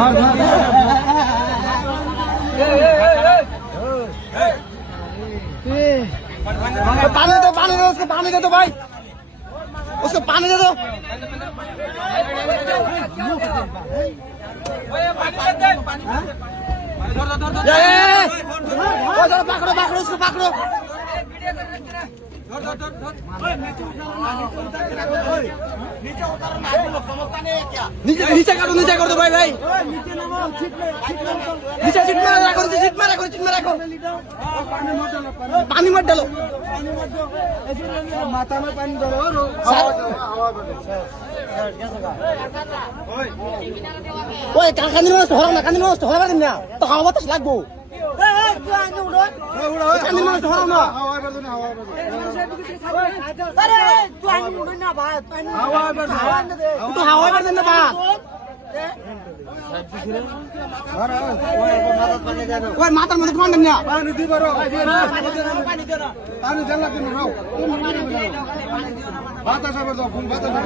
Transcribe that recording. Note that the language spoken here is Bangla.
पानी दे उसको पानी दे दो भाई, उसको पानी दे दो। पकड़ो पकड़ो उसको पकड़ो। नीचे कर दो भाई भाई, नीचे सीट में रखो, सीट में रखो, सीट में रखो। पानी मत डालो, माथा में पानी डालो। ওই কাকানি মানুষ হরাও না, কাকানি মানুষ হরাও না, তো হাওয়া বাতাস লাগবো। কাকানি মানুষ হরাও না, তো হাওয়া বাতাস না ভাত। ওই মাথার মধ্যে ঠান্ডা না পানি দিবা রো, পানি দেন লাগবে না রো, বাতাস আবার দাও, ফুল বাতাস দাও।